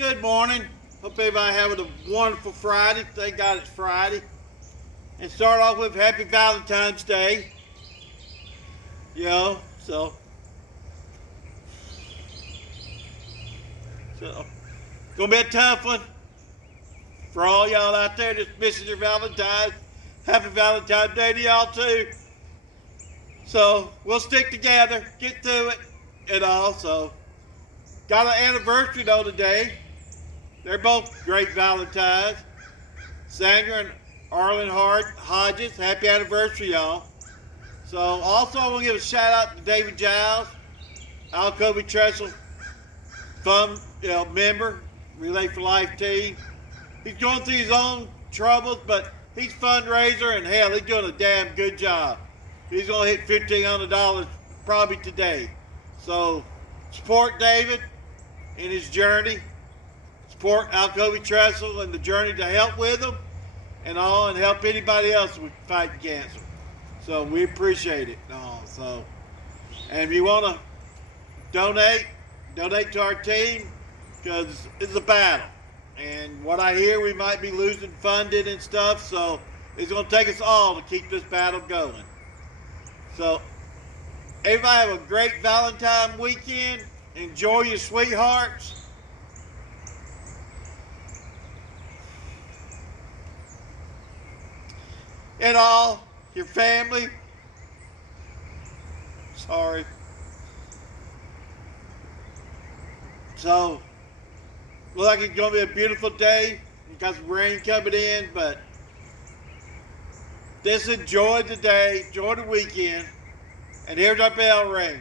Good morning. Hope everybody having a wonderful Friday. Thank God it's Friday. And start off with Happy Valentine's Day. So gonna be a tough one for all y'all out there that's missing your Valentine's. Happy Valentine's Day to y'all too. So we'll stick together, get through it, and all. So got an anniversary though today. They're both great Valentines. Sanger and Arlen Hodges, happy anniversary, y'all. So also I want to give a shout out to David Giles, Alcovey Trestle Fund member, Relay for Life team. He's going through his own troubles, but he's fundraiser and hell, he's doing a damn good job. He's gonna hit $1,500 probably today. So support David in his journey. Support Alcovey Trestle and the journey to help with them and all, and help anybody else with fighting cancer. So we appreciate it. And if you want to donate to our team, because it's a battle. And what I hear, we might be losing funding and stuff, so it's going to take us all to keep this battle going. So everybody have a great Valentine weekend. Enjoy your sweethearts. And all your family. Sorry. So, looks like it's going to be a beautiful day. We got some rain coming in, but just enjoy the day, enjoy the weekend. And here's our bell ring.